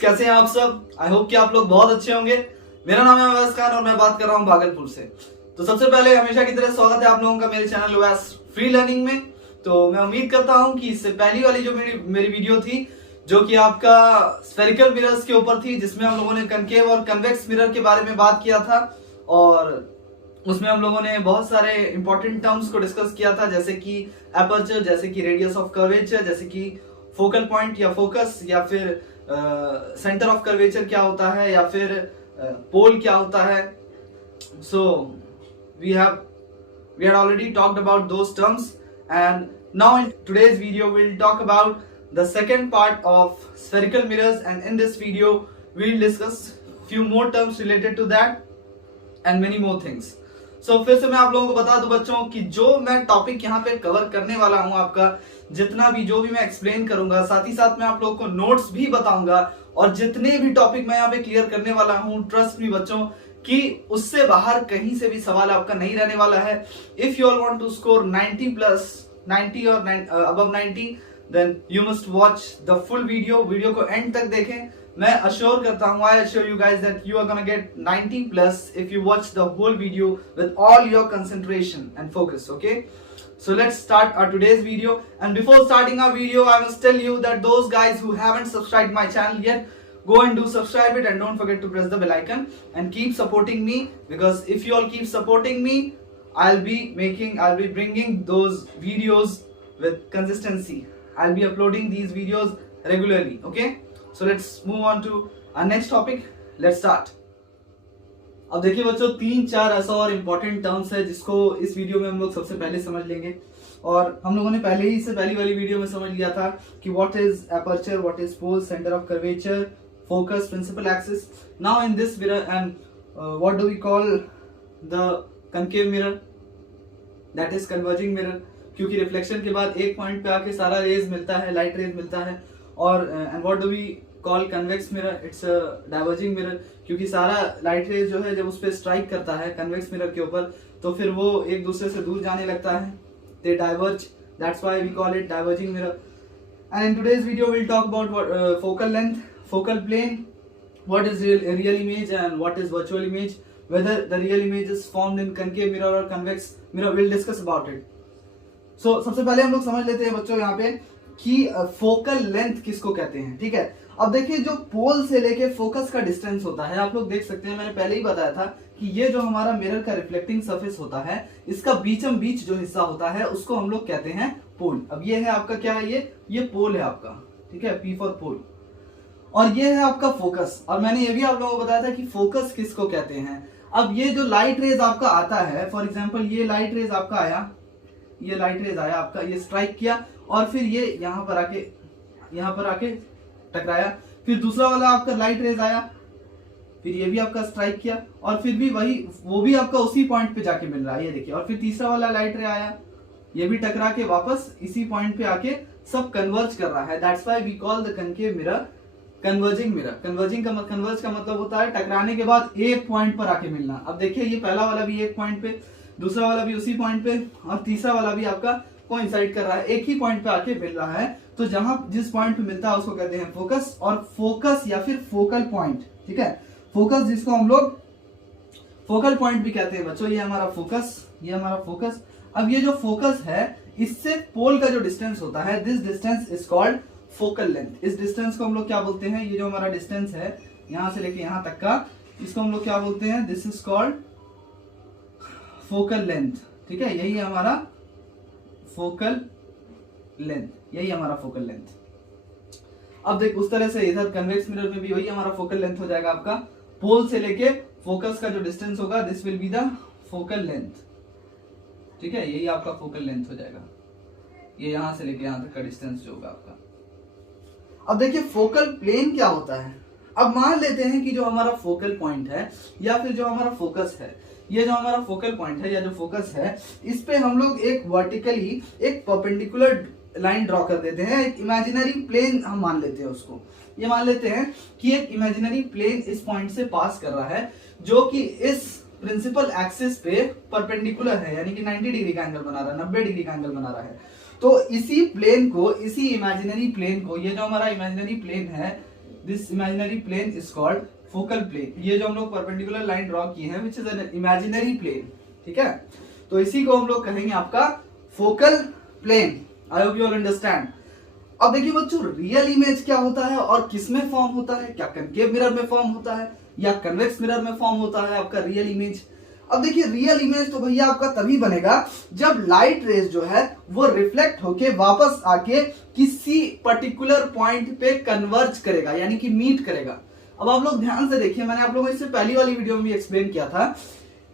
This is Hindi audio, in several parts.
कैसे हैं आप सब? आई होप कि आप लोग बहुत अच्छे होंगे। मेरा नाम है अवैस खान और मैं बात कर रहा हूं भागलपुर से। तो सबसे पहले हमेशा की तरह स्वागत है आप लोगों का मेरे चैनल अवैस फ्री लर्निंग में। तो मैं उम्मीद करता हूं कि इससे पहली वाली जो मेरी वीडियो थी, जो कि आपका स्फेरिकल मिरर्स के ऊपर थी, जिसमें हम लोगों ने कनकेव और कन्वेक्स मिरर के बारे में बात किया था और उसमें हम लोगों ने बहुत सारे इंपॉर्टेंट टर्म्स को डिस्कस किया था, जैसे कि एपर्चर, जैसे कि रेडियस ऑफ कर्वेचर, जैसे कि फोकल पॉइंट या फोकस, या फिर सेंटर ऑफ कर्वेचर क्या होता है, या फिर पोल क्या होता है। सो we had already talked about those terms, and now in today's video we'll talk about the second part of spherical mirrors, and in this video we'll discuss few more terms related to that and many more things. So फिर से मैं आप लोगों को बता दूं बच्चों कि जो मैं टॉपिक यहाँ पे कवर करने वाला हूँ, आपका जितना भी जो भी मैं एक्सप्लेन करूंगा, साथ ही साथ मैं आप लोगों को नोट्स भी बताऊंगा, और जितने भी टॉपिक मैं यहाँ पे क्लियर करने वाला हूँ, ट्रस्ट मी बच्चों कि उससे बाहर कहीं से भी सवाल आपका नहीं रहने वाला है। If you all want to score 90 plus 90 और above 90, then you must watch the full video को एंड तक देखें। मैं अश्योर करता हूं, I assure you guys that you are gonna get 90 plus if you watch the whole video with all your concentration and focus. Okay, so let's start our today's video. And before starting our video, I must tell you that those guys who haven't subscribed my channel yet, go and do subscribe it, and don't forget to press the bell icon and keep supporting me, because if you all keep supporting me, I'll be bringing those videos with consistency. I'll be uploading these videos regularly. Okay, so let's move on to our next topic. Let's start. अब देखिए बच्चों, 3-4 ऐसा और इम्पोर्टेंट टर्म्स है जिसको इस वीडियो में हम लोग सबसे पहले समझ लेंगे। और हम लोगों ने पहले ही से पहली वाली वीडियो में समझ लिया था कि what is aperture, what is pole, centre of curvature, focus, principal axis. Now in this mirror and what do we call the concave mirror, that is converging mirror, क्योंकि रिफ्लेक्शन के बाद एक पॉइंट पे आके सारा रेज मिलता है, लाइट रेज मिलता है। और and what do we call convex mirror, it's a diverging mirror, क्योंकि सारा लाइट रेज जो है जब उस पर स्ट्राइक करता है कन्वेक्स मिरर के ऊपर, तो फिर वो एक दूसरे से दूर जाने लगता है, they diverge, that's why we call it diverging mirror. And in today's video will talk about focal length, focal plane, what is real image and what is virtual image, whether the real image is formed in concave mirror or convex mirror, we'll discuss about it. So सबसे पहले हम लोग समझ लेते हैं बच्चों यहाँ पे कि फोकल लेंथ किसको कहते हैं। ठीक है, अब देखिए जो पोल से लेके फोकस का डिस्टेंस होता है, आप लोग देख सकते हैं, मैंने पहले ही बताया था कि ये जो हमारा मिरर का रिफ्लेक्टिंग सरफेस होता है, इसका बीचम बीच जो हिस्सा होता है उसको हम लोग कहते हैं पोल। अब ये है आपका क्या है, ये पोल है आपका, ठीक है, P फॉर पोल। और ये है आपका फोकस, और मैंने ये भी आप लोगों को बताया था कि फोकस किसको कहते हैं। अब ये जो लाइट रेज आपका आता है, फॉर एग्जांपल ये लाइट रेज आपका आया, ये लाइट रेज आया आपका, ये स्ट्राइक किया और फिर ये यहाँ पर आके टकराया, फिर दूसरा वाला आपका लाइट रेज आया, फिर ये भी आपका स्ट्राइक किया और फिर भी वो भी आपका उसी पॉइंट पे जाके मिल रहा है, ये देखिए। और फिर तीसरा वाला लाइट रे आया, ये भी टकरा के वापस इसी पॉइंट पे आके सब कन्वर्ज कर रहा है। That's why we call the concave mirror converging mirror. Converge का मतलब होता है टकराने के बाद एक पॉइंट पर आके मिलना। अब देखिए ये पहला वाला भी एक पॉइंट पे, दूसरा वाला भी उसी पॉइंट पे, और तीसरा वाला भी आपका कोइंसाइड कर रहा है, एक ही पॉइंट पे आके मिल रहा है। तो जहां जिस पॉइंट पे मिलता है उसको कहते हैं फोकस, और फोकस या फिर फोकल पॉइंट, ठीक है, फोकस जिसको हम लोग फोकल पॉइंट भी कहते हैं बच्चों। ये हमारा फोकस, अब ये जो फोकस है इससे पोल का जो डिस्टेंस होता है, this distance is called focal length. इस डिस्टेंस को हम लोग क्या बोलते हैं, ये जो हमारा डिस्टेंस है यहां से लेके यहां तक का, इसको हम लोग क्या बोलते हैं, this is called focal length. ठीक है, यही हमारा फोकल लेंथ, अब देख उस तरह से इधर कन्वेक्स मिरर में भी वही हमारा फोकल लेंथ हो जाएगा आपका। पोल से लेके फोकस का जो डिस्टेंस होगा, this will be the focal length. ठीक है, यही आपका फोकल लेंथ हो जाएगा, ये यहां से लेके यहां तक का डिस्टेंस जो होगा आपका। अब देखिए फोकल प्लेन क्या होता है। अब मान लेते हैं कि जो हमारा फोकल पॉइंट है या फिर जो हमारा फोकस है, ये जो हमारा फोकल पॉइंट है या जो फोकस है, इस पे हम लोग एक वर्टिकली एक परपेंडिकुलर लाइन ड्रॉ कर देते हैं, एक इमेजिनरी प्लेन हम मान लेते हैं उसको, ये मान लेते हैं कि एक इमेजिनरी प्लेन इस पॉइंट से पास कर रहा है जो कि इस प्रिंसिपल एक्सिस पे परपेंडिकुलर है, यानी कि 90 डिग्री का एंगल बना रहा है, 90 डिग्री का एंगल बना रहा है। तो इसी प्लेन को, इसी इमेजिनरी प्लेन को, ये जो हमारा इमेजिनरी प्लेन है, this imaginary plane is called focal plane. ये जो हम लोग परपेंडिकुलर लाइन ड्रॉ किए हैं which is an imaginary plane, ठीक है, तो इसी को हम लोग कहेंगे आपका focal plane. I hope you all understand. अब देखिए बच्चों, रियल इमेज क्या होता है और किस में फॉर्म होता है? क्या कनकेव मिरर में फॉर्म होता है या कन्वेक्स मिरर में फॉर्म होता है आपका रियल इमेज? अब देखिए, रियल इमेज तो भैया आपका तभी बनेगा जब लाइट रेज जो है वो रिफ्लेक्ट होके वापस आके किसी पर्टिकुलर पॉइंट पे कन्वर्ज करेगा, यानी कि मीट करेगा। अब आप लोग ध्यान से देखिए, मैंने आप लोगों को इससे पहली वाली वीडियो में भी एक्सप्लेन किया था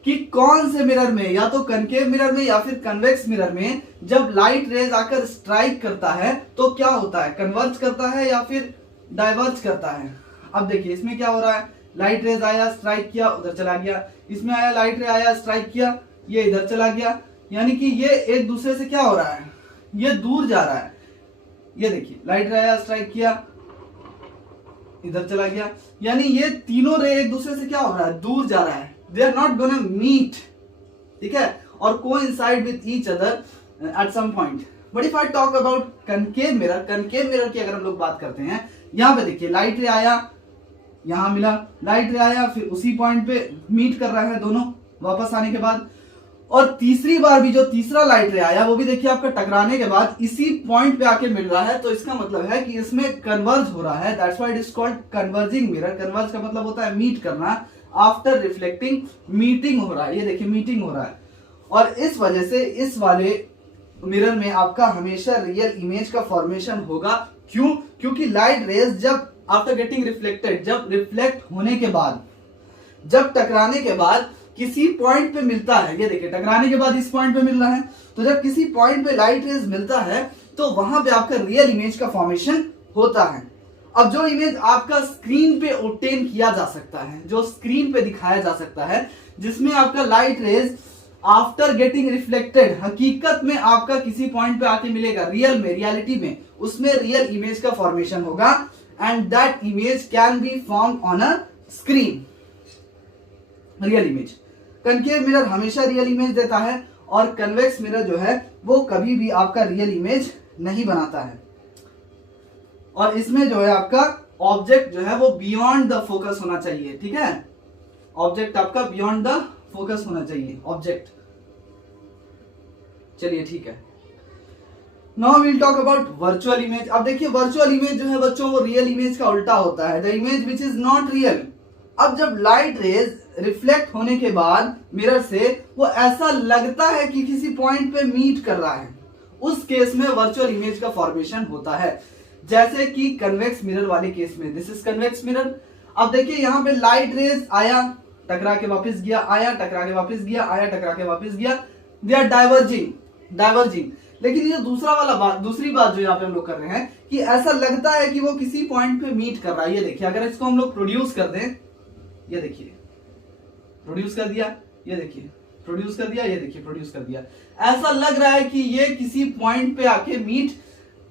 कि कौन से मिरर में, या तो कनकेव मिरर में या फिर कन्वेक्स मिरर में, जब लाइट रेज आकर स्ट्राइक करता है तो क्या होता है? कन्वर्ज करता है या फिर डाइवर्ज करता है? अब देखिए इसमें क्या हो रहा है, लाइट रेज आया, स्ट्राइक किया, उधर चला गया, इसमें आया, लाइट रे आया, स्ट्राइक किया, ये इधर चला गया, यानी कि ये एक दूसरे से क्या हो रहा है, ये दूर जा रहा है। ये देखिए, लाइट रे आया, स्ट्राइक किया, इधर चला गया, यानी ये तीनों रे एक दूसरे से क्या हो रहा है, दूर जा रहा है। They are not gonna meet, ठीक है, और coincide with each other at some point. But if I talk about concave mirror की अगर हम लोग बात करते हैं, यहां पे देखिए लाइट रे आया, यहां मिला, लाइट रे आया, फिर उसी पॉइंट पे मीट कर रहा है दोनों वापस आने के बाद, और तीसरी बार भी जो तीसरा लाइट रे आया वो भी देखिए आपका टकराने के बाद इसी पॉइंट पे आके मिल रहा है। तो इसका मतलब है कि इसमें कन्वर्ज हो रहा है, that's why it is called converging mirror. Converge का मतलब होता है मीट करना, आफ्टर रिफ्लेक्टिंग मीटिंग हो रहा है, ये देखिए मीटिंग हो रहा है। और इस वजह से इस वाले मिरर में आपका हमेशा रियल इमेज का फॉर्मेशन होगा। क्यों? क्योंकि लाइट रेज जब आफ्टर गेटिंग रिफ्लेक्टेड, जब रिफ्लेक्ट होने के बाद, जब टकराने के बाद किसी पॉइंट पे मिलता है, ये देखिए टकराने के बाद इस पॉइंट पे मिल रहा है, तो जब किसी पॉइंट पे लाइट रेज मिलता है तो वहां पे आपका रियल इमेज का फॉर्मेशन होता है। अब जो इमेज आपका स्क्रीन पे ऑब्टेन किया जा सकता है, जो स्क्रीन पे दिखाया जा सकता है, जिसमें आपका light rays after getting reflected हकीकत में आपका किसी पॉइंट पे आके मिलेगा, रियल में, रियलिटी में, उसमें रियल इमेज का फॉर्मेशन होगा, and that image can be form on a screen, real image. Concave mirror हमेशा रियल इमेज देता है और कन्वेक्स मिरर जो है वो कभी भी आपका रियल इमेज नहीं बनाता है। और इसमें जो है आपका ऑब्जेक्ट जो है वो बियॉन्ड द फोकस होना चाहिए, ठीक है, ऑब्जेक्ट आपका बियॉन्ड द फोकस होना चाहिए, ऑब्जेक्ट। चलिए ठीक है, now we'll talk about virtual image. अब देखिए वर्चुअल इमेज जो है बच्चों वो रियल इमेज का उल्टा होता है, the image which is not real. अब जब लाइट रेज रिफ्लेक्ट होने के बाद मिरर से वो ऐसा लगता है कि किसी पॉइंट पे मीट कर रहा है, उस केस में वर्चुअल इमेज का फॉर्मेशन होता है, जैसे कि कन्वेक्स मिरर वाले केस में। This is convex mirror. अब देखिए यहाँ पे लाइट रेज आया, टकरा के वापस गया, आया, टकरा के वापस गया, आया, टकरा के वापस गया, दे आर डाइवर्जिंग। लेकिन ये दूसरी बात जो यहाँ पे हम लोग कर रहे हैं कि ऐसा लगता है कि वो किसी पॉइंट पे मीट कर रहा है। ये देखिए, अगर इसको हम लोग प्रोड्यूस कर दें, ये देखिए प्रोड्यूस कर दिया, ये देखिए प्रोड्यूस कर दिया, ये देखिए प्रोड्यूस कर दिया, ऐसा लग रहा है कि ये किसी पॉइंट पे आके मीट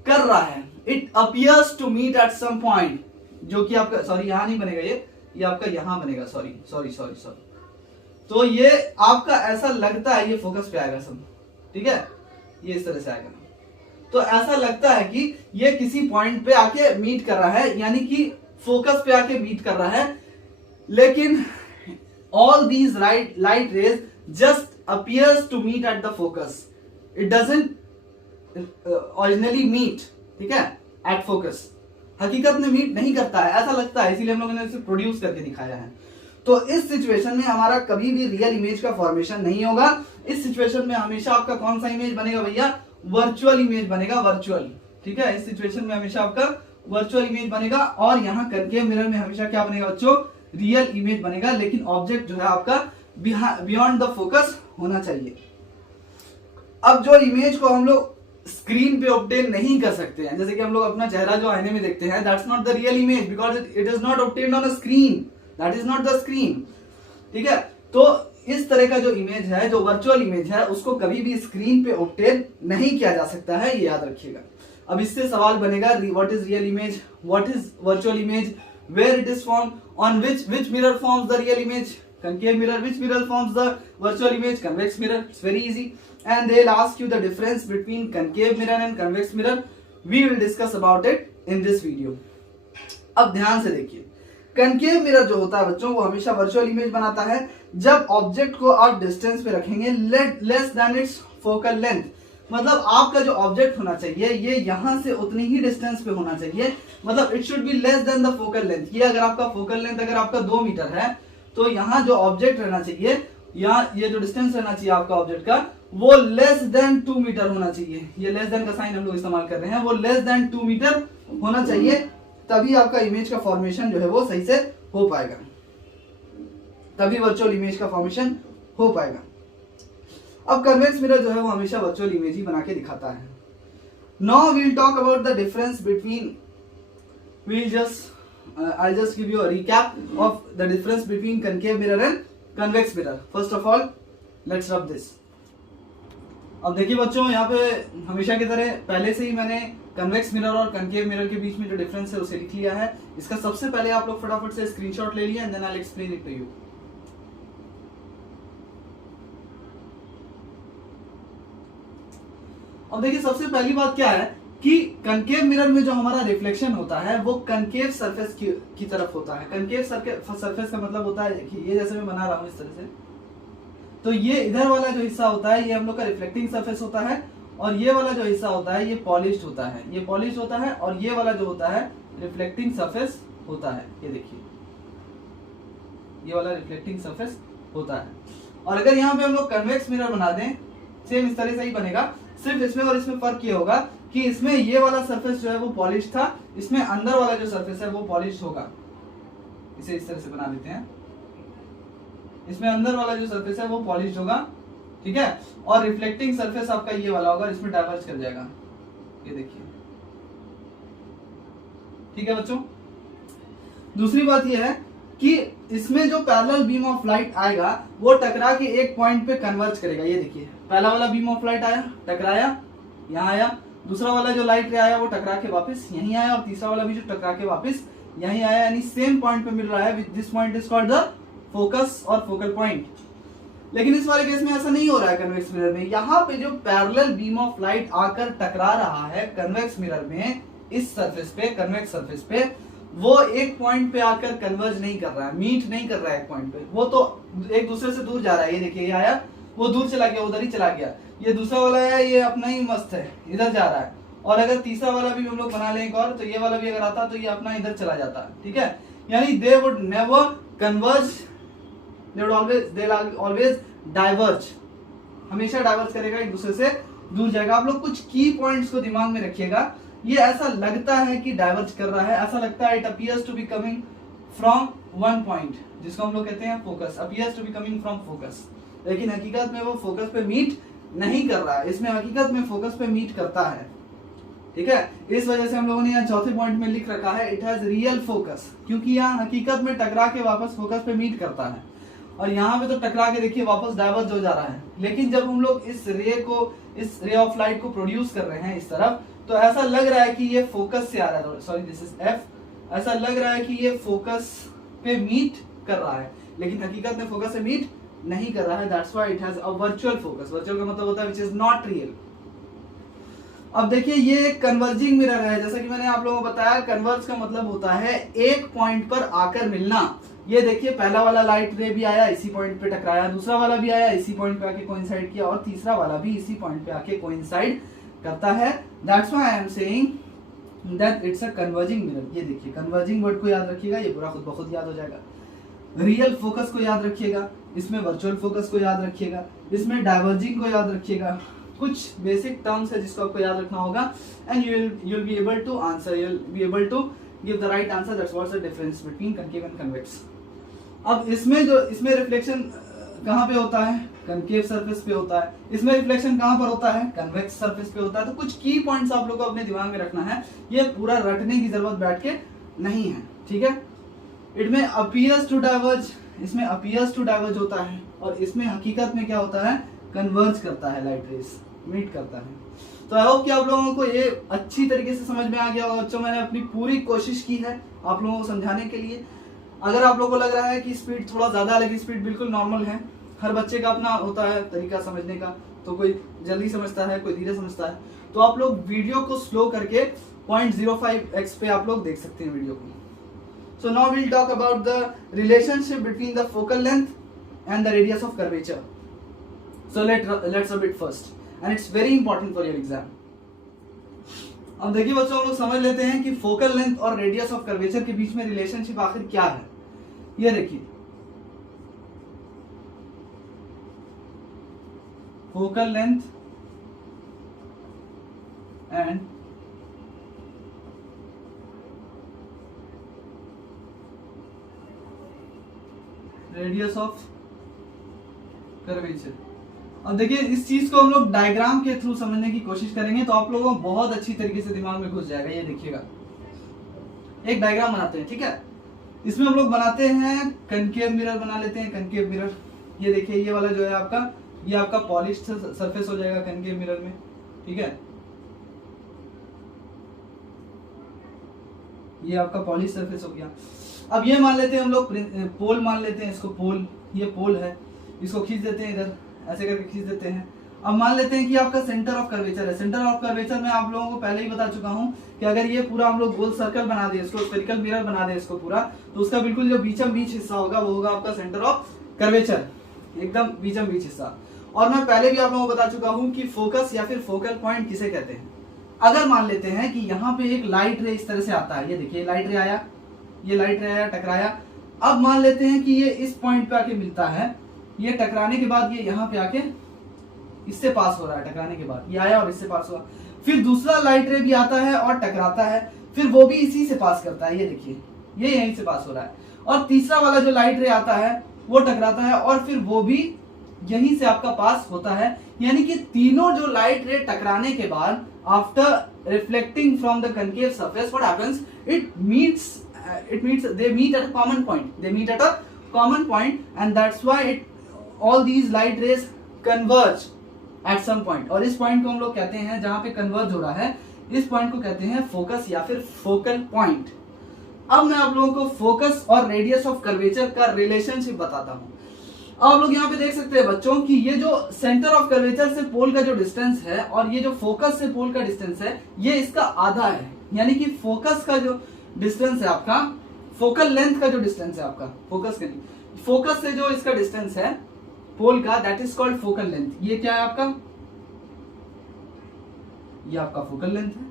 कर रहा है। It appears to meet at some point, जो कि आपका, सॉरी यहां नहीं बनेगा, ये आपका यहां बनेगा, सॉरी। तो ये आपका ऐसा लगता है, ये फोकस पे आएगा सब, ठीक है, ये इस तरह से आएगा। तो ऐसा लगता है कि ये किसी पॉइंट पे आके मीट कर रहा है, यानी कि फोकस पे आके मीट कर रहा है, लेकिन all these light rays just appears to meet at the focus, it doesn't originally meet, ठीक है, at focus, हकीकत में मीट नहीं करता है, ऐसा लगता है, इसीलिए हम लोगों ने इसे प्रोड्यूस करके दिखाया है। तो इस सिचुएशन में हमारा कभी भी रियल इमेज का फॉर्मेशन नहीं होगा। इस सिचुएशन में हमेशा आपका कौन सा इमेज बनेगा भैया? वर्चुअल इमेज बनेगा, वर्चुअल, ठीक है, इस सिचुएशन में हमेशा आपका वर्चुअल इमेज बनेगा। और यहाँ कनकेव मिरर में हमेशा क्या बनेगा बच्चों? रियल इमेज बनेगा, लेकिन ऑब्जेक्ट जो है आपका बियॉन्ड द फोकस होना चाहिए। अब जो इमेज को हम लोग स्क्रीन पे ऑब्टेन नहीं कर सकते हैं, जैसे कि हम लोग अपना चेहरा जो आईने में देखते हैं, that's not the real image because it is not obtained on a screen, that is not the screen, ठीक है। तो इस तरह का जो इमेज है, जो वर्चुअल इमेज है, उसको कभी भी स्क्रीन पे ऑब्टेन नहीं किया जा सकता है, ये याद रखिएगा। अब इससे सवाल बनेगा what is real image, what is virtual image, where it is form, on which mirror forms the real image, concave mirror, which mirror forms the virtual image, convex mirror. It's very easy. And they'll ask you the difference between concave mirror and convex mirror. We will discuss about it in this video. अब ध्यान से देखिए, कनकेव मिरर जो होता है बच्चों, वो हमेशा वर्चुअल इमेज बनाता है जब ऑब्जेक्ट को आप डिस्टेंस पे रखेंगे less than it's focal length. मतलब आपका जो ऑब्जेक्ट होना चाहिए ये यहाँ से उतनी ही डिस्टेंस पे होना चाहिए, मतलब it should be less than the focal length. ये अगर आपका फोकल लेंथ अगर आपका 2 मीटर है तो यहाँ जो ऑब्जेक्ट रहना चाहिए, यहाँ ये जो डिस्टेंस रहना चाहिए आपका ऑब्जेक्ट का, वो लेस देन 2 मीटर होना चाहिए। ये लेस देन का साइन हम लोग इस्तेमाल कर रहे हैं, वो लेस देन 2 मीटर होना चाहिए, तभी आपका इमेज का फॉर्मेशन जो है वो सही से हो पाएगा, तभी वर्चुअल इमेज का फॉर्मेशन हो पाएगा। अब कन्वेक्स मिरर जो है वो हमेशा वर्चुअल इमेज ही बना के दिखाता है। Now we will talk about the difference between, I'll just give you a recap of the difference between concave mirror and convex mirror. First of all, let's rub this. अब देखिए बच्चों, यहाँ पे हमेशा की तरह पहले से ही मैंने कन्वेक्स मिरर और कनकेव मिरर के बीच में जो डिफरेंस है उसे लिख लिया है। इसका सबसे पहले आप लोग फटाफट से स्क्रीनशॉट ले लिया, and then I will explain it to you. अब देखिए सबसे पहली बात क्या है कि कनकेव मिरर में जो हमारा रिफ्लेक्शन होता है वो कनकेव सरफेस की तरफ होता है। कनकेव सरफेस का मतलब होता है, देखिए ये जैसे मैं बना रहा हूं इस तरह से, तो ये इधर वाला जो हिस्सा होता है ये हम लोग का रिफ्लेक्टिंग सरफेस होता है, और ये वाला जो हिस्सा होता है ये पॉलिश्ड होता है, ये पॉलिश्ड होता है, और ये वाला जो होता है रिफ्लेक्टिंग सरफेस होता है। ये देखिए ये वाला रिफ्लेक्टिंग सरफेस होता है। और अगर यहाँ पे हम लोग कन्वेक्स मिरर बना दें, सेम इस तरह से ही बनेगा, सिर्फ इसमें और इसमें फर्क ये होगा कि इसमें ये वाला सरफेस जो है वो पॉलिश था, इसमें अंदर वाला जो सरफेस है वो पॉलिश होगा। इसे इस तरह से बना देते हैं, इसमें अंदर वाला जो सरफेस है वो पॉलिश होगा, ठीक है, और रिफ्लेक्टिंग सरफेस आपका ये वाला होगा, इसमें डाइवर्ज कर जाएगा। ये देखिए, ठीक है बच्चों। दूसरी बात ये है कि इसमें जो पैरेलल बीम ऑफ लाइट आएगा वो टकरा के एक पॉइंट पे कन्वर्ज करेगा। ये देखिए पहला वाला बीम ऑफ लाइट आया, टकराया, यहाँ आया, दूसरा वाला जो लाइट रे आया वो टकरा के वापस यहीं आया, और तीसरा वाला भी जो टकरा के वापस यहीं आया, यानी सेम पॉइंट पे मिल रहा है। This point is called the focus और फोकल पॉइंट। लेकिन इस वाले केस में ऐसा नहीं हो रहा है कन्वेक्स मिरर में। यहाँ पे जो पैरेलल बीम ऑफ लाइट आकर टकरा रहा है कन्वेक्स मिरर में, इस सरफेस पे, कन्वेक्स सरफेस पे, वो एक पॉइंट पे आकर कन्वर्ज नहीं कर रहा है, मीट नहीं कर रहा है एक पॉइंट पे, वो तो एक दूसरे से दूर जा रहा है। ये देखिए, ये आया, वो दूर चला गया, उधर ही चला गया। ये दूसरा वाला है, ये अपना ही मस्त है, इधर जा रहा है। और अगर तीसरा वाला भी हम लोग बना लें एक और, तो ये वाला भी अगर आता तो ये अपना इधर चला जाता, ठीक है। यानी they would never converge, they would always diverge, हमेशा डाइवर्ज करेगा, एक दूसरे से दूर जाएगा। आप लोग कुछ की पॉइंट्स को दिमाग में रखिएगा। ये ऐसा लगता है कि डाइवर्ज कर रहा है, ऐसा लगता है, it appears to be coming from one point, जिसको हम लोग कहते हैं focus, appears to be coming from focus, लेकिन हकीकत में वो फोकस पे मीट नहीं कर रहा है। इसमें हकीकत में फोकस पे मीट करता है, ठीक है। इस वजह से हम लोगों ने यहाँ चौथे पॉइंट में लिख रखा है इट हैज रियल फोकस, क्योंकि यहाँ हकीकत में टकरा के वापस फोकस पे मीट करता है, और यहाँ पे तो टकरा के देखिए वापस डाइवर्ज हो जा रहा है। लेकिन जब हम लोग इस रे ऑफ लाइट को प्रोड्यूस कर रहे हैं इस तरफ, तो ऐसा लग रहा है कि ये फोकस से आ रहा है, सॉरी दिस इज एफ, ऐसा लग रहा है कि ये फोकस पे मीट कर रहा है, लेकिन हकीकत में फोकस से मीट नहीं कर रहा है। That's why it has a virtual focus. Virtual का मतलब होता है विच इज नॉट रियल। अब देखिए ये एक कन्वर्जिंग मिरर है, जैसा कि मैंने आप लोगों को बताया, कन्वर्ज का मतलब होता है एक पॉइंट पर आकर मिलना। ये देखिए पहला वाला लाइट रे भी आया, इसी पॉइंट पे टकराया, दूसरा वाला भी आया, इसी पॉइंट पे आके कोइंसाइड किया, और तीसरा वाला भी इसी पॉइंट पे आके कोइंसाइड करता है। That's why I am saying that it's a converging mirror. ये देखिए कन्वर्जिंग वर्ड को याद रखिएगा, ये पूरा खुद ब खुद याद हो जाएगा। रियल फोकस को याद रखिएगा, इसमें वर्चुअल फोकस को याद रखिएगा, इसमें डाइवर्जिंग को याद रखिएगा। कुछ बेसिक टर्म्स है जिसको आपको याद रखना होगा, and you will be able to answer, you will be able to give the right answer. That's what's the difference between concave and convex. अब इसमें रिफ्लेक्शन कहाँ पे होता है? कनकेव सरफेस पे होता है। इसमें रिफ्लेक्शन कहाँ पर होता है? कन्वेक्स सरफेस पे होता है। तो कुछ की पॉइंट्स आप लोगों को अपने दिमाग में रखना है, ये पूरा रटने की जरूरत बैठ के नहीं है, ठीक है। इट में अपीयर्स टू डाइवर्ज, इसमें अपीयर्स टू डाइवर्ज होता है, और इसमें हकीकत में क्या होता है? कन्वर्ज करता है, लाइट रेस मीट करता है। तो आई होप कि आप लोगों को ये अच्छी तरीके से समझ में आ गया होगा बच्चों। मैंने अपनी पूरी कोशिश की है आप लोगों को समझाने के लिए। अगर आप लोगों को लग रहा है कि स्पीड थोड़ा ज़्यादा लगी, स्पीड बिल्कुल नॉर्मल है, हर बच्चे का अपना होता है तरीका समझने का, तो कोई जल्दी समझता है, कोई धीरे समझता है, तो आप लोग वीडियो को स्लो करके 0.05x पे आप लोग देख सकते हैं वीडियो को। So now will talk about the relationship between the focal length and the radius of curvature. So let's a bit first and it's very important for your exam. अब देखिए बच्चों, हम लोग समझ लेते हैं कि फोकल लेंथ और रेडियस ऑफ कर्वेचर के बीच में रिलेशनशिप आखिर क्या है। ये देखिए, focal length and radius of curvature. अब देखिए, इस चीज को हम लोग डायग्राम के थ्रू समझने की कोशिश करेंगे तो आप लोगों को बहुत अच्छी तरीके से दिमाग में घुस जाएगा। ये देखिएगा, एक डायग्राम बनाते हैं, ठीक है। इसमें हम लोग बनाते हैं कनकेव मिरर, बना लेते हैं कनकेव मिरर। ये देखिए, ये वाला जो है आपका, ये आपका पॉलिश्ड सरफेस हो जाएगा कनकेव मिरर में, ठीक है। ये आपका पॉलिश सरफेस हो गया। अब ये मान लेते हैं हम लोग पोल मान लेते हैं इसको, पोल, ये पोल है, इसको खींच देते हैं इधर, ऐसे करके खींच देते हैं। अब मान लेते हैं कि आपका सेंटर ऑफ कर्वेचर है। सेंटर ऑफ कर्वेचर में आप लोगों को पहले ही बता चुका हूं कि अगर ये पूरा हम लोग गोल सर्कल बना दे, इसको स्फेरिकल मिरर बना दे इसको पूरा, तो उसका बिल्कुल जो बीचम बीच हिस्सा होगा वो होगा आपका सेंटर ऑफ कर्वेचर, एकदम बीचम बीच हिस्सा। और मैं पहले भी आप लोगों को बता चुका हूं कि फोकस या फिर फोकल पॉइंट किसे कहते हैं। अगर मान लेते हैं कि यहाँ पे एक लाइट रे इस तरह से आता है, ये देखिए लाइट रे आया, ये लाइट रे आया, टकराया। अब मान लेते हैं कि ये इस पॉइंट पे आके मिलता है, ये टकराने के बाद ये यहाँ पे आके इससे पास हो रहा है, टकराने के बाद ये आया और इससे पास हुआ। फिर दूसरा लाइट रे भी आता है और टकराता है, फिर वो भी इसी से पास करता है, ये देखिए ये यहीं से पास हो रहा है। और तीसरा वाला जो लाइट रे आता है वो टकराता है और फिर वो भी यहीं से आपका पास होता है। यानी कि तीनों जो लाइट रे टकराने के बाद after reflecting from the concave surface what happens, they meet at a common point and that's why all these light rays converge at some point। और इस पॉइंट को हम लोग कहते हैं, जहां पे कन्वर्ज हो रहा है, इस पॉइंट को कहते हैं फोकस या फिर फोकल पॉइंट। अब मैं आप लोगों को फोकस और रेडियस ऑफ कर्वेचर का रिलेशनशिप बताता हूं। आप लोग यहाँ पे देख सकते हैं बच्चों कि ये जो सेंटर ऑफ कर्वेचर से पोल का जो डिस्टेंस है और ये जो फोकस से पोल का डिस्टेंस है, ये इसका आधा है। यानी कि फोकस का जो डिस्टेंस है आपका, फोकल लेंथ का जो डिस्टेंस है आपका, फोकस के नहीं, फोकस से जो इसका डिस्टेंस है पोल का, that is called focal length. ये क्या है आपका, ये आपका फोकल लेंथ है,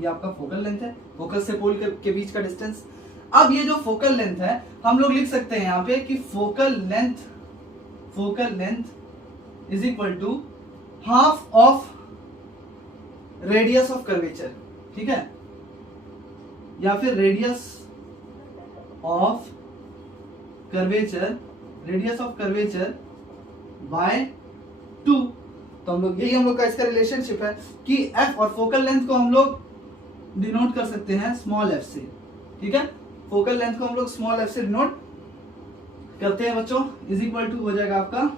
ये आपका फोकल लेंथ है, फोकस से पोल के बीच का डिस्टेंस। अब ये जो फोकल लेंथ है हम लोग लिख सकते हैं यहाँ पे कि focal length is equal to half of radius of curvature, ठीक है, या फिर रेडियस ऑफ कर्वेचर बाय 2। तो हम लोग, यही हम लोग का इसका रिलेशनशिप है कि f और फोकल लेंथ को हम लोग डिनोट कर सकते हैं स्मॉल f से, ठीक है। फोकल लेंथ को हम लोग स्मॉल f से डिनोट करते हैं बच्चों, इज इक्वल टू हो जाएगा आपका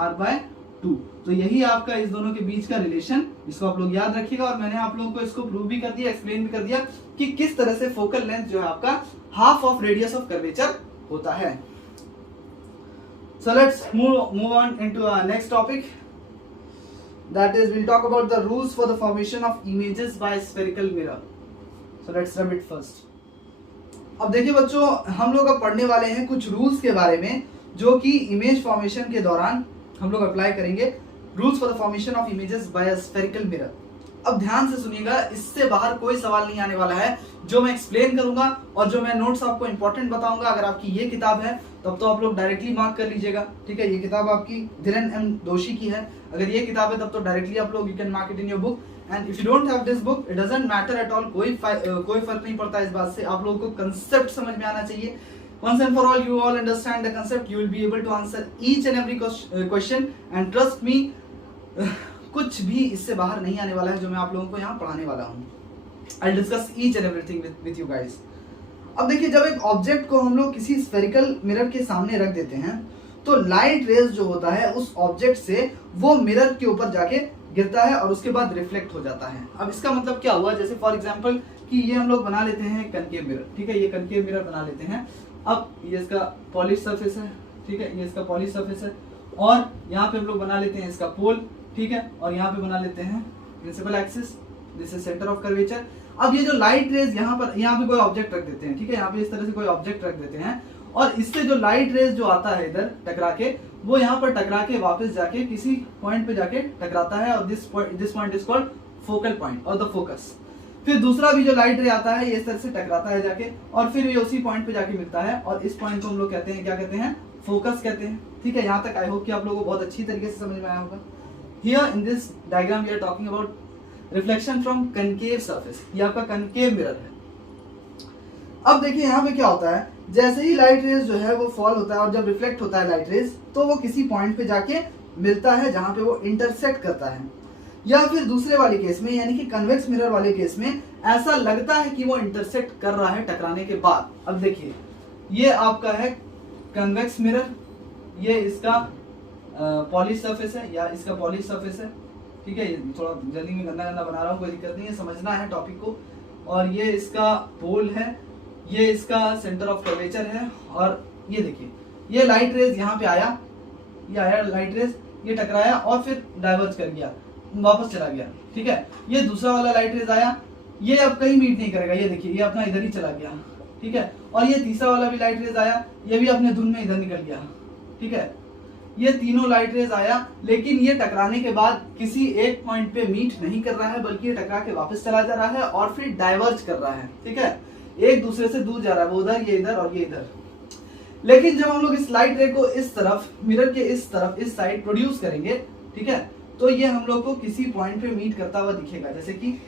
r/2। तो यही आपका इस दोनों के बीच का रिलेशन, इसको आप लोग याद रखिएगा। और मैंने आप लोगों को इसको प्रूव भी कर दिया, एक्सप्लेन भी कर दिया कि किस तरह से फोकल लेंथ जो है आपका half of radius of curvature होता है। So let's move on into our next topic. That is, we'll talk about the rules for the formation of images by spherical mirror. So let's rub it first. अब देखिए बच्चों, हम लोग अब पढ़ने वाले हैं कुछ रूल्स के बारे में जो कि इमेज फॉर्मेशन के दौरान हम लोग अप्लाई करेंगे। Rules for the formation of images bye a spherical mirror. अब ध्यान से सुनिएगा, इससे बाहर कोई सवाल नहीं आने वाला है। जो मैं एक्सप्लेन करूंगा और जो मैं नोट्स आपको इंपॉर्टेंट बताऊंगा, अगर आपकी ये किताब है तब तो आप लोग डायरेक्टली मार्क कर लीजिएगा, ठीक है। ये किताब आपकी धीरेन एम दोषी की है। अगर ये किताब है तब तो डायरेक्टली आप लोग you can mark it in your book. And if you don't have this book, it doesn't matter at all, कोई फर्क नहीं पड़ता इस बात से। आप लोगों को कंसेप्ट समझ में आना चाहिए। Once and for all, you all understand the concept. You will be able to answer each and every question. And trust me, कुछ भी इससे बाहर नहीं आने वाला है जो मैं आप लोगों को यहाँ पढ़ाने वाला हूँ। I'll discuss each and everything with you guys. अब देखिए, जब एक ऑब्जेक्ट को हम लोग किसी स्फेरिकल मिरर के सामने रख देते हैं तो लाइट रेज जो होता है उस ऑब्जेक्ट से वो मिरर के ऊपर जाके गिरता है और उसके बाद रिफ्लेक्ट हो जाता है। अब इसका मतलब क्या हुआ, जैसे फॉर एग्जांपल कि ये हम लोग बना लेते हैं कनकेव मिरर, ठीक है, ये कनकेव मिरर बना लेते हैं। अब ये इसका पॉलिश सरफेस है, ठीक है, ये इसका पॉलिश सरफेस है, और यहाँ पे हम लोग बना लेते हैं इसका पोल, ठीक है, और यहाँ पे बना लेते हैं principal axis, this is centre of curvature. अब ये जो लाइट रेज यहाँ पे कोई ऑब्जेक्ट रख देते हैं, ठीक है, यहाँ पे इस तरह से कोई ऑब्जेक्ट रख देते हैं, और इससे जो लाइट रेज जो आता है इधर टकरा के, वो यहाँ पर टकरा के वापस जाके किसी पॉइंट पे जाके टकराता है, और this point is called focal point और द फोकस। फिर दूसरा भी जो लाइट रे आता है ये इस तरह से टकराता है जाके, और फिर ये उसी पॉइंट पे जाके मिलता है, और इस पॉइंट को हम लोग कहते हैं, क्या कहते हैं, फोकस कहते हैं। ठीक है, यहाँ तक आई होप कि आप लोगों को बहुत अच्छी तरीके से समझ में आया होगा। Here in this diagram we are talking about reflection from concave surface, ये आपका कनकेव मिरर है। अब देखिए यहाँ पे क्या होता है, जैसे ही लाइट रेज जो है वो फॉल होता है और जब रिफ्लेक्ट होता है लाइट रेज, तो वो किसी पॉइंट पे जाके मिलता है जहां पे वो इंटरसेक्ट करता है। या फिर दूसरे वाले केस में, यानी कि कन्वेक्स मिरर वाले केस में, ऐसा लगता है कि वो इंटरसेक्ट कर रहा है टकराने के बाद। अब देखिए ये आपका है कन्वेक्स मिरर, ये इसका पॉलिश सरफेस है या इसका पॉलिश सरफेस है, ठीक है, थोड़ा जल्दी में गंदा बना रहा हूँ, कोई दिक्कत नहीं है, समझना है टॉपिक को। और ये इसका पोल है, ये इसका सेंटर ऑफ कर्वेचर है, और ये देखिए ये लाइट रेज यहाँ पे आया, ये आया लाइट रेज, ये टकराया और फिर डाइवर्ज कर गया, वापस चला गया। ठीक है, ये दूसरा वाला लाइट रेज आया, ये अब कहीं मीट नहीं करेगा, ये देखिए ये अपना इधर ही चला गया। ठीक है, और ये तीसरा वाला भी लाइट रेज आया, ये भी अपने धुन में इधर निकल गया। ठीक है, ये तीनों लाइट रेज आया, लेकिन ये टकराने के बाद किसी एक पॉइंट पे मीट नहीं कर रहा है, बल्कि ये टकरा के वापस चला जा रहा है और फिर डाइवर्ज कर रहा है। ठीक है, एक दूसरे से दूर जा रहा है, वो उधर, ये इधर और ये इधर। लेकिन जब हम लोग इस लाइट रे को इस तरफ, मिरर के इस तरफ, इस साइड प्रोड्यूस करेंगे, ठीक है, तो ये हम लोग को किसी पॉइंट पे मीट करता हुआ दिखेगा। जैसे कि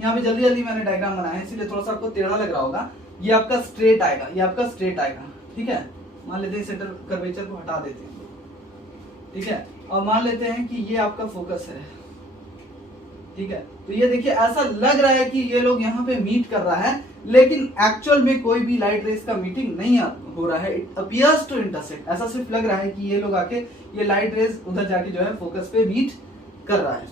यहाँ पे जल्दी जल्दी मैंने डायग्राम बनाया है, इसलिए थोड़ा सा आपको टेढ़ा लग रहा होगा। ये आपका स्ट्रेट आएगा, ये आपका स्ट्रेट आएगा। ठीक है, मान लेते हैं सेंटर कर्वेचर को हटा देते हैं, ठीक है, और मान लेते हैं कि ये आपका फोकस है। ठीक है, तो ये देखिए ऐसा लग रहा है कि ये लोग यहाँ पे मीट कर रहा है, लेकिन एक्चुअल में कोई भी लाइट रेज का मीटिंग नहीं हो रहा है। इट अपीयर्स टू इंटरसेक्ट, ऐसा सिर्फ लग रहा है कि ये लोग आके, ये लाइट रेज उधर जाके जो है फोकस पे मीट कर रहा है।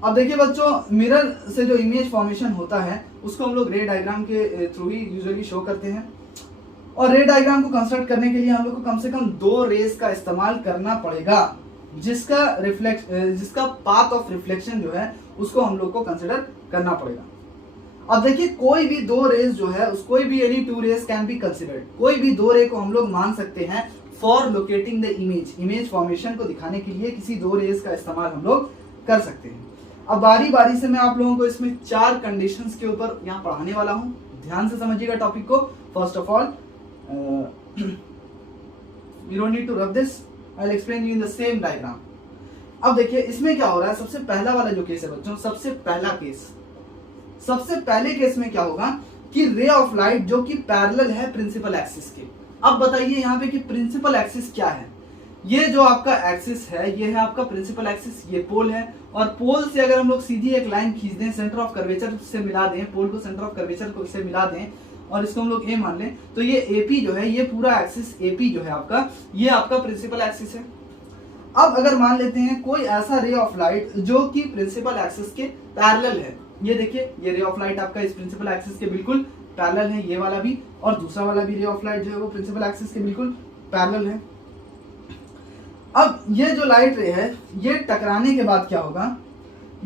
अब देखिए बच्चों, मिरर से जो इमेज फॉर्मेशन होता है उसको हम लोग रे डायग्राम के थ्रू ही यूजुअली शो करते हैं, और रे डायग्राम को कंस्ट्रक्ट करने के लिए हम लोग को कम से कम 2 रेज का इस्तेमाल करना पड़ेगा, जिसका पाथ ऑफ रिफ्लेक्शन जो है उसको हम लोग को कंसिडर करना पड़ेगा। अब देखिए कोई भी 2 रेज जो है, कोई भी any 2 raise can be considered, कोई भी 2 रे को हम लोग मान सकते हैं for locating the image formation को दिखाने के लिए किसी 2 रेज का इस्तेमाल हम लोग कर सकते हैं। अब बारी बारी से मैं आप लोगों को इसमें 4 कंडीशंस के ऊपर यहाँ पढ़ाने वाला हूँ, ध्यान से समझिएगा टॉपिक को। First of all we don't need to rub this, I will explain you in the same diagram. अब देखिए इसमें क्या हो रहा है, सबसे पहला वाला जो केस है बच्चों, सबसे पहले केस में क्या होगा कि रे ऑफ लाइट जो कि पैरेलल है प्रिंसिपल एक्सिस के। अब बताइए यहाँ पे कि प्रिंसिपल एक्सिस क्या है। ये जो आपका एक्सिस है, ये है आपका प्रिंसिपल एक्सिस, ये पोल है, और पोल से अगर हम लोग सीधी एक लाइन खींच दें, सेंटर ऑफ कर्वेचर से मिला दें, पोल को सेंटर ऑफ कर्वेचर को से मिला दें और इसको हम लोग ए मान लें, तो ये एपी जो है, ये पूरा एक्सिस एपी जो है आपका, ये आपका प्रिंसिपल एक्सिस है। अब अगर मान लेते हैं कोई ऐसा रे ऑफ लाइट जो कि प्रिंसिपल एक्सिस के पैरेलल है, ये देखिए ये रे ऑफ लाइट आपका इस प्रिंसिपल एक्सिस के बिल्कुल पैरेलल है, ये वाला भी और दूसरा वाला भी रे ऑफ लाइट जो है वो प्रिंसिपल एक्सिस के बिल्कुल पैरेलल है। अब ये जो लाइट रे है, ये टकराने के बाद क्या होगा,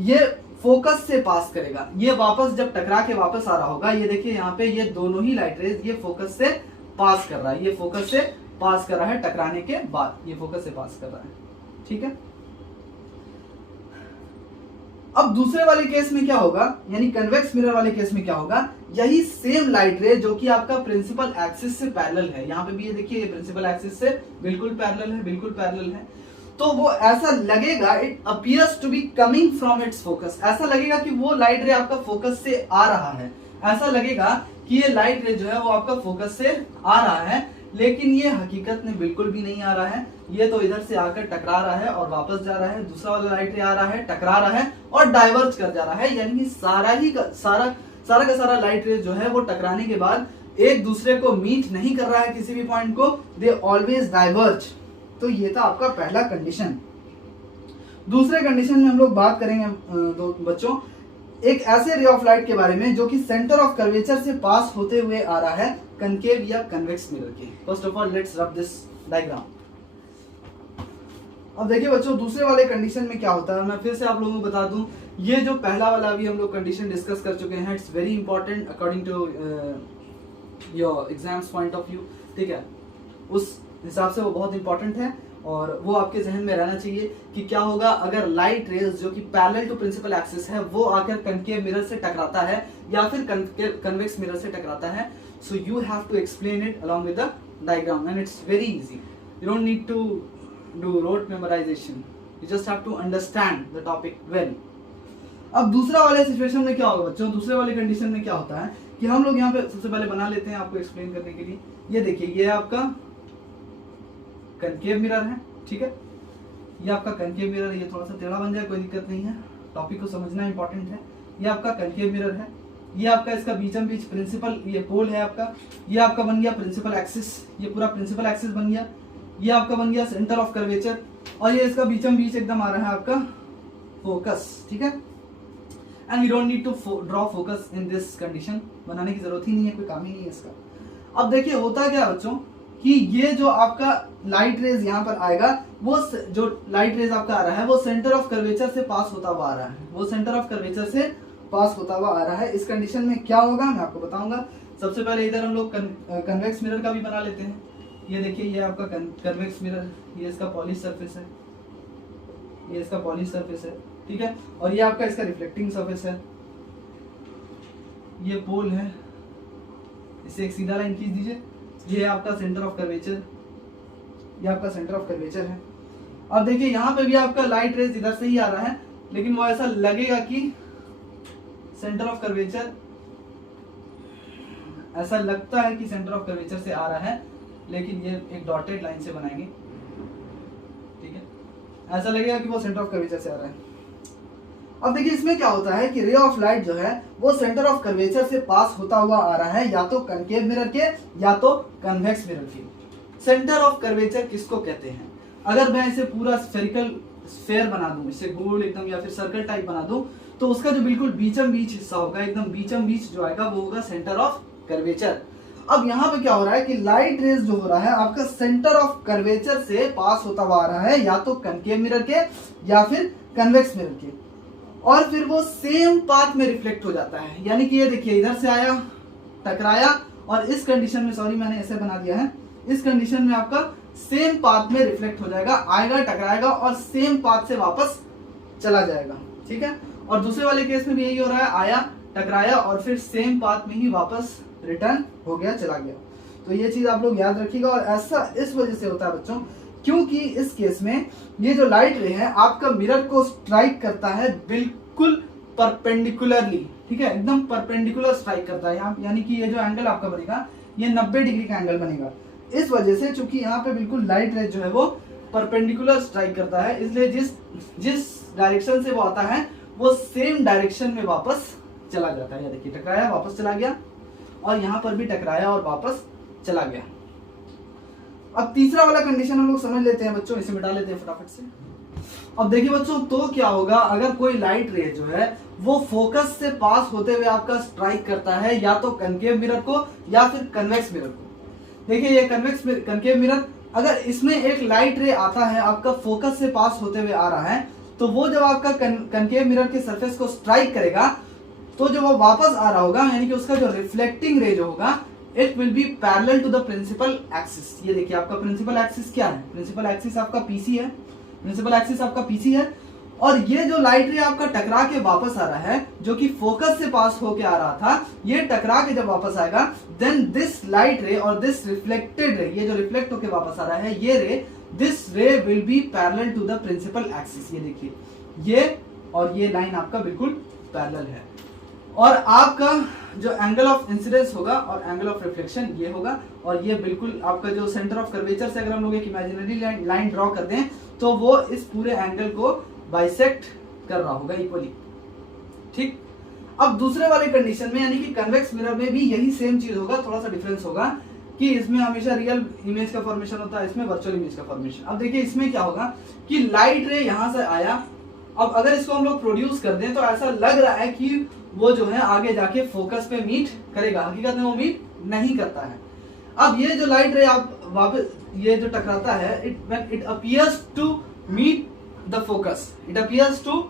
ये फोकस से पास करेगा, ये वापस जब टकरा के वापस आ रहा होगा, ये देखिए यहाँ पे ये दोनों ही लाइट रेज ये फोकस से पास कर रहा है, ये फोकस से पास कर रहा है टकराने के बाद, ये फोकस से पास कर रहा है। ठीक है, अब दूसरे वाले केस में क्या होगा, यानी कन्वेक्स मिरर वाले केस में क्या होगा, यही सेम लाइट रे जो कि आपका प्रिंसिपल एक्सिस से पैरेलल है, यहाँ पे भी ये देखिए ये प्रिंसिपल एक्सिस से बिल्कुल पैरेलल है, बिल्कुल पैरेलल है, तो वो ऐसा लगेगा, it appears to be coming from its focus, ऐसा लगेगा कि वो लाइट रे आपका फोकस से आ रहा है, ऐसा लगेगा कि ये लाइट रे जो है वो आपका फोकस से आ रहा है, लेकिन ये हकीकत में बिल्कुल भी नहीं आ रहा है। ये तो इधर से आकर टकरा रहा है और वापस जा रहा है, दूसरा वाला लाइट रे आ रहा है, टकरा रहा है और डाइवर्ज कर जा रहा है, यानी सारा का सारा लाइट रे जो है वो टकराने के बाद एक दूसरे को मीट नहीं कर रहा है किसी भी पॉइंट को, दे ऑलवेज डाइवर्ज। तो ये था आपका पहला कंडीशन। दूसरे कंडीशन में हम लोग बात करेंगे बच्चों एक ऐसे रे ऑफ लाइट के बारे में जो कि सेंटर ऑफ कर्वेचर से पास होते हुए आ रहा है कनकेव या कन्वेक्स मिरर के। First of all let's rub this diagram. अब देखिए बच्चों दूसरे वाले कंडीशन में क्या होता है, मैं फिर से आप लोगों को बता दूं, ये जो पहला वाला अभी हम लोग कंडीशन डिस्कस कर चुके हैं, it's very important according to your exams point of view, ठीक है, उस हिसाब से वो बहुत इंपॉर्टेंट है और वो आपके जहन में रहना चाहिए कि क्या होगा अगर लाइट रेज जो कि पैरेलल टू प्रिंसिपल एक्सिस है वो आकर कनकेव मिरर से टकराता है या फिर कन्वेक्स मिरर से टकराता है। So you have to explain it along with the diagram and it's very easy, you don't need to do rote memorization, you just have to understand the topic well. अब दूसरा वाले सिचुएशन में क्या होगा बच्चों, दूसरे वाले कंडीशन में क्या होता है कि हम लोग यहाँ पे सबसे पहले बना लेते हैं आपको एक्सप्लेन करने के लिए। ये देखिए ये आपका कनकेव मिरर है, ठीक है, ये आपका कनकेव मिरर, ये थोड़ा सा टेढ़ा बन जाए कोई दिक्कत नहीं है, टॉपिक को समझना इंपॉर्टेंट है। ये आपका कनकेव मिरर है, ये आपका इसका बीचम बीच प्रिंसिपल ये पोल है आपका, ये आपका बन गया प्रिंसिपल एक्सिस, ये पूरा प्रिंसिपल एक्सिस बन गया, ये आपका बन गया सेंटर ऑफ कर्वेचर और ये इसका बीचम बीच एकदम आ रहा है आपका फोकस, ठीक है। And you don't need to draw focus in this condition, बनाने की जरूरत ही नहीं है, कोई काम ही नहीं है इसका। अब देखिए होता क्या बच्चों कि ये जो आपका लाइट रेज यहाँ पर आएगा, वो जो लाइट रेज आपका आ रहा है वो सेंटर ऑफ कर्वेचर से पास होता हुआ आ रहा है, वो सेंटर ऑफ कर्वेचर से पास होता हुआ आ रहा है। इस कंडीशन में क्या होगा मैं आपको बताऊंगा। सबसे पहले इधर हम लोग कन्वेक्स मिरर का भी बना लेते हैं। ये देखिए ये आपका कन्वेक्स मिरर, ये इसका पॉलिश सरफेस है, ये इसका पॉलिश सरफेस है, ठीक है, और ये आपका इसका रिफ्लेक्टिंग सरफेस है, ये पोल है, इसे एक सीधा लाइन खींच दीजिए, ये आपका सेंटर ऑफ कर्वेचर, ये आपका सेंटर ऑफ कर्वेचर है। अब देखिए यहाँ पे भी आपका लाइट रेज इधर से ही आ रहा है, लेकिन वो ऐसा लगेगा कि सेंटर ऑफ कर्वेचर, ऐसा लगता है कि सेंटर ऑफ कर्वेचर से आ रहा है, लेकिन ये एक डॉटेड लाइन से बनाएंगे, ठीक है, ऐसा लगेगा कि वो सेंटर ऑफ कर्वेचर से आ रहा है। अब देखिए इसमें क्या होता है कि रे ऑफ लाइट जो है वो सेंटर ऑफ कर्वेचर से पास होता हुआ आ रहा है, या तो कनकेव मिरर के या तो कन्वेक्स मिरर के। सेंटर ऑफ कर्वेचर किसको कहते हैं? अगर मैं इसे पूरा स्फेरिकल स्फेयर बना दूं, इसे गोल एकदम या फिर सर्कल टाइप बना दूं, तो उसका जो बिल्कुल बीचम बीच हिस्सा होगा, एकदम बीचम बीच जो आएगा वो होगा सेंटर ऑफ कर्वेचर। अब यहाँ पे क्या हो रहा है कि लाइट रेज जो हो रहा है आपका सेंटर ऑफ कर्वेचर से पास होता हुआ आ रहा है, या तो कनकेव मिरर के या फिर कन्वेक्स मिरर के, और फिर वो सेम पाथ में रिफ्लेक्ट हो जाता है। यानी कि ये देखिए इधर से आया, टकराया, और इस कंडीशन में, सॉरी मैंने ऐसे बना दिया है, इस कंडीशन में आपका सेम पाथ में रिफ्लेक्ट हो जाएगा, आएगा, टकराएगा और सेम पाथ से वापस चला जाएगा, ठीक है। और दूसरे वाले केस में भी यही हो रहा है, आया, टकराया और फिर सेम पाथ में ही वापस रिटर्न हो गया, चला गया। तो ये चीज आप लोग याद रखिएगा। और ऐसा इस वजह से होता है बच्चों क्योंकि इस केस में ये जो लाइट रे है आपका मिरर को स्ट्राइक करता है बिल्कुल परपेंडिकुलरली, ठीक है, एकदम परपेंडिकुलर स्ट्राइक करता है यहाँ, यानी कि ये जो एंगल आपका बनेगा ये 90 डिग्री का एंगल बनेगा। इस वजह से चूंकि यहाँ पे बिल्कुल लाइट रे जो है वो परपेंडिकुलर स्ट्राइक करता है, इसलिए जिस डायरेक्शन से वो आता है वो सेम डायरेक्शन में वापस चला जाता है। ये देखिए टकराया, वापस चला गया, और यहाँ पर भी टकराया और वापस चला गया। अब तीसरा वाला कंडीशन हम लोग समझ लेते हैं बच्चों, इसे मिटा लेते हैं फटाफट से। अब देखिए बच्चों तो क्या होगा अगर कोई लाइट रे जो है वो फोकस से पास होते हुए आपका स्ट्राइक करता है, या तो कनकेव मिरर को या फिर कन्वेक्स मिरर को। देखिए ये कनकेव मिरर, अगर इसमें एक लाइट रे आता है आपका फोकस से पास होते हुए आ रहा है, तो वो जब आपका कनकेव मिरर के सरफेस को स्ट्राइक करेगा तो जब वो वापस आ रहा होगा, यानी कि उसका जो रिफ्लेक्टिंग रे जो होगा it will be parallel to the principal axis. ये देखिए आपका प्रिंसिपल एक्सिस क्या है, प्रिंसिपल एक्सिस आपका पीसी है, प्रिंसिपल एक्सिस आपका पीसी है, और ये जो लाइट रे आपका टकरा के वापस आ रहा है जो कि फोकस से पास होके आ रहा था, ये टकरा के जब वापस आएगा देन दिस लाइट रे और दिस रिफ्लेक्टेड रे, ये जो रिफ्लेक्ट होके वापस आ रहा है ये ray, this ray will be parallel to the principal axis. ये देखिए ये और ये लाइन आपका बिल्कुल पैरेलल है, और आपका जो एंगल ऑफ इंसिडेंस होगा और एंगल ऑफ रिफ्लेक्शन ये होगा, और ये बिल्कुल आपका जो सेंटर ऑफ कर्वेचर से अगर हम लोग एक इमेजिनरी लाइन ड्रॉ कर दें तो वो इस पूरे एंगल को बाइसेक्ट कर रहा होगा इक्वली, ठीक। अब दूसरे वाले कंडीशन में यानी कि कन्वेक्स मिरर में भी यही सेम चीज होगा, थोड़ा सा डिफरेंस होगा कि इसमें हमेशा रियल इमेज का फॉर्मेशन होता है, इसमें वर्चुअल इमेज का फॉर्मेशन। अब देखिए इसमें क्या होगा कि लाइट रे यहां से आया अब अगर इसको हम लोग प्रोड्यूस कर दें तो ऐसा लग रहा है कि वो जो है आगे जाके फोकस पे मीट करेगा, हकीकत में वो मीट नहीं करता है। अब ये जो लाइट रे आप वापस ये जो टकराता है, it appears to meet the focus, it appears to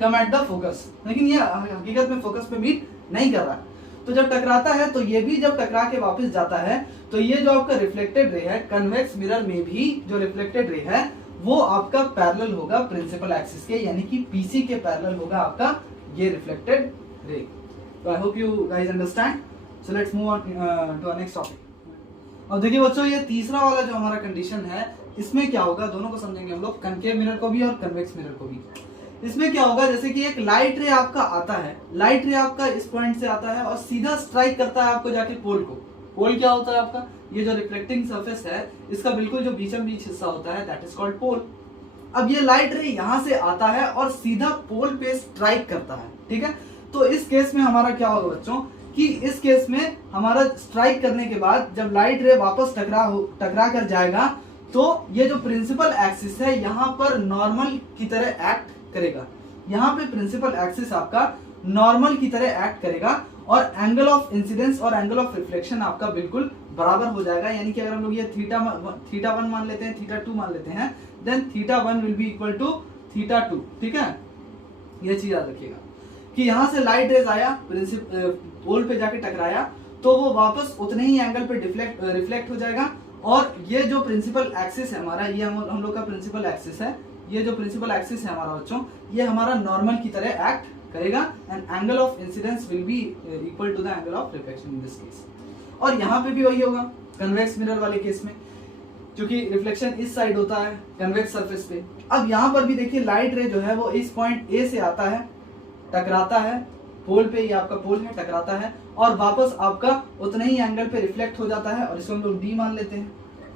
come at the focus, लेकिन ये हकीकत में फोकस पे मीट नहीं कर रहा है। तो जब टकराता है तो ये भी जब टकरा के वापस जाता है तो ये जो आपका रिफ्लेक्टेड रे है, कन्वेक्स मिरर में भी जो रिफ्लेक्टेड रे है वो आपका पैरेलल होगा प्रिंसिपल एक्सिस के, यानी कि पीसी के पैरेलल होगा आपका ये रिफ्लेक्टेड रे। तो I hope you guys understand. So let's move on to next topic. अब देखिए बच्चों, ये तीसरा वाला जो हमारा कंडीशन है, इसमें क्या होगा, दोनों को समझेंगे हम लोग, कनकेव मिरर को भी और कन्वेक्स मिरर को भी। इसमें क्या होगा, जैसे कि एक लाइट रे आपका आता है, लाइट रे आपका इस पॉइंट से आता है और सीधा स्ट्राइक करता है आपको जाके पोल को। पोल क्या होता है आपका, ये जो रिफ्लेक्टिंग सरफेस है इसका बिल्कुल जो बीचम बीच हिस्सा होता है, दैट इज कॉल्ड पोल। अब ये लाइट रे यहां से आता है और सीधा पोल पे स्ट्राइक करता है, ठीक है। तो इस केस में हमारा क्या होगा बच्चों, कि इस केस में हमारा स्ट्राइक करने के बाद जब लाइट रे वापस टकरा कर जाएगा तो ये जो प्रिंसिपल एक्सिस है यहाँ पर नॉर्मल की तरह एक्ट करेगा। यहाँ पे प्रिंसिपल एक्सिस आपका नॉर्मल की तरह एक्ट करेगा और एंगल ऑफ इंसिडेंस और एंगल ऑफ रिफ्लेक्शन आपका बिल्कुल बराबर हो जाएगा। यानी कि अगर हम लोग ये थीटा 1 मान लेते हैं, थीटा 2 मान लेते हैं, then theta 1 will be equal to theta 2, ठीक है। ये चीज याद रखिएगा कि यहाँ से लाइट रेज आया, पोल पे जाके टकराया तो वो वापस उतने ही एंगल पे रिफ्लेक्ट हो जाएगा और ये जो प्रिंसिपल एक्सिस है हमारा, ये हम लोग का प्रिंसिपल एक्सिस है, ये जो प्रिंसिपल एक्सिस है हमारा बच्चों, ये हमारा नॉर्मल की तरह एक्ट करेगा and angle of incidence will be equal to the angle of reflection in this case. और यहाँ पे भी वही होगा कन्वेक्स मिरर वाले केस में, क्योंकि रिफ्लेक्शन इस साइड होता है कन्वेक्स सरफेस पे। अब यहाँ पर भी देखिए लाइट रे जो है वो इस पॉइंट ए से आता है, टकराता है पोल पे, ये आपका पोल है, टकराता है और वापस आपका उतने ही एंगल पे रिफ्लेक्ट हो जाता है और इसको हम लोग डी मान लेते हैं,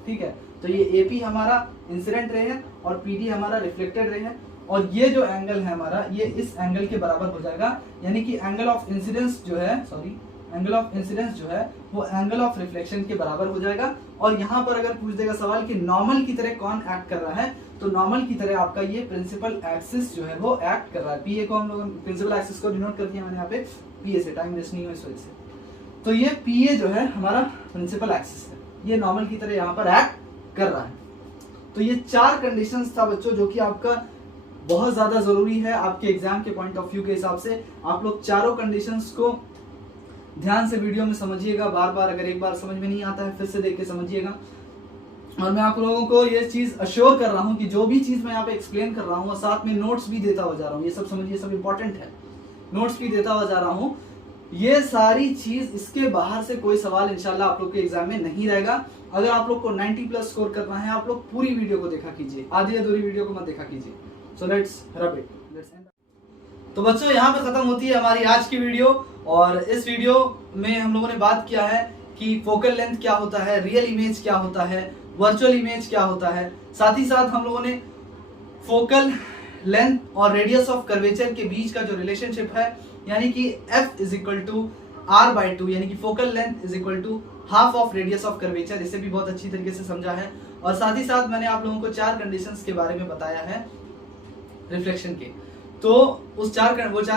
ठीक है। तो ये एपी हमारा इंसिडेंट रे है और पीडी हमारा रिफ्लेक्टेड रे है और ये जो एंगल है हमारा ये इस एंगल के बराबर हो जाएगा, यानी कि एंगल ऑफ इंसिडेंस जो है, एंगल ऑफ इंसिडेंस जो है वो एंगल ऑफ रिफ्लेक्शन के बराबर हो जाएगा। और यहाँ पर अगर पूछ देगा सवाल कि नॉर्मल की तरह कौन एक्ट कर रहा है, तो नॉर्मल की तरह आपका ये प्रिंसिपल एक्सिस जो है वो एक्ट कर रहा है। पीए को हम लोग प्रिंसिपल एक्सिस को डिनोट कर दिया मैंने यहाँ पे पीए से, टाइम वेस्ट नहीं हो इस वजह से। तो ये पीए जो है हमारा प्रिंसिपल एक्सिस है, ये नॉर्मल की तरह यहाँ पर एक्ट कर रहा है। तो ये 4 कंडीशंस था बच्चों जो कि आपका बहुत ज्यादा जरूरी है आपके एग्जाम के पॉइंट ऑफ व्यू के हिसाब से। आप लोग चारों कंडीशंस को ध्यान से वीडियो में समझिएगा, बार बार, अगर एक बार समझ में नहीं आता है फिर से देख के समझिएगा। और मैं आप लोगों को ये चीज अश्योर कर रहा हूँ कि जो भी चीज मैं यहाँ पे एक्सप्लेन कर रहा हूँ और साथ में नोट्स भी देता हुआ जा रहा हूँ, ये सब समझिए, सब इंपॉर्टेंट है, नोट्स भी देता हुआ जा रहा हूँ। ये सारी चीज, इसके बाहर से कोई सवाल इंशाल्लाह आप लोग के एग्जाम में नहीं रहेगा। अगर आप लोग को 90+ स्कोर करना है, आप लोग पूरी वीडियो को देखा कीजिए, आधी अधूरी वीडियो को मत देखा कीजिए। So let's rub it, let's end. तो बच्चों यहाँ पे खत्म होती है हमारी आज की वीडियो और इस वीडियो में हम लोगों ने बात किया है कि फोकल लेंथ क्या होता है, रियल इमेज क्या होता है, वर्चुअल इमेज क्या होता है। साथ ही साथ हम लोगों ने फोकल लेंथ और रेडियस ऑफ कर्वेचर के बीच का जो रिलेशनशिप है, यानी कि F is equal to R/2, यानी कि focal length is equal to half of radius of curvature, इसे भी बहुत अच्छी तरीके से समझा है। और साथ ही साथ मैंने आप लोगों को 4 कंडीशंस के बारे में बताया है रिफ्लेक्शन के। तो वो 4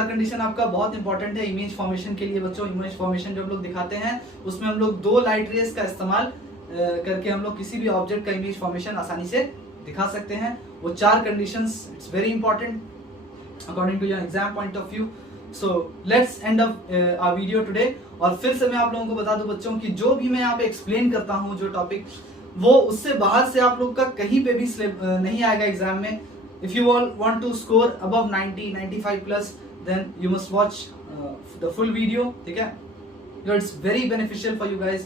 कंडीशन आपका बहुत इंपॉर्टेंट है इमेज फॉर्मेशन के लिए बच्चों। इमेज फॉर्मेशन जो हम लोग दिखाते हैं उसमें हम लोग 2 लाइट रेज का इस्तेमाल करके हम लोग किसी भी ऑब्जेक्ट का इमेज फॉर्मेशन आसानी से दिखा सकते हैं। वो 4 conditions, it's very important according to your exam point of view. So let's end up our video today. और फिर से मैं आप लोगों को बता दूं बच्चों कि जो भी मैं यहाँ पे एक्सप्लेन करता हूँ जो टॉपिक, वो उससे बाहर से आप लोग का कहीं पे भी नहीं आएगा एग्जाम में। If you all want to score above 90, 95+, then you must watch the full video, ठीक है? It's very beneficial for you guys.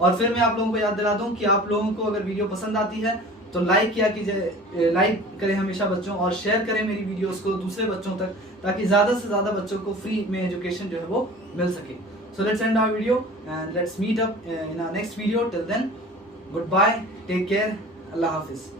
और फिर मैं आप लोगों को याद दिला दूं कि आप लोगों को अगर वीडियो पसंद आती है तो लाइक किया कीजिए, लाइक करें हमेशा बच्चों, और शेयर करें मेरी वीडियोस को दूसरे बच्चों तक, ताकि ज़्यादा से ज़्यादा बच्चों को फ्री में एजुकेशन जो है वो मिल सके। So let's end our video and let's meet up in our next video. Till then, goodbye, take care, Allah Hafiz.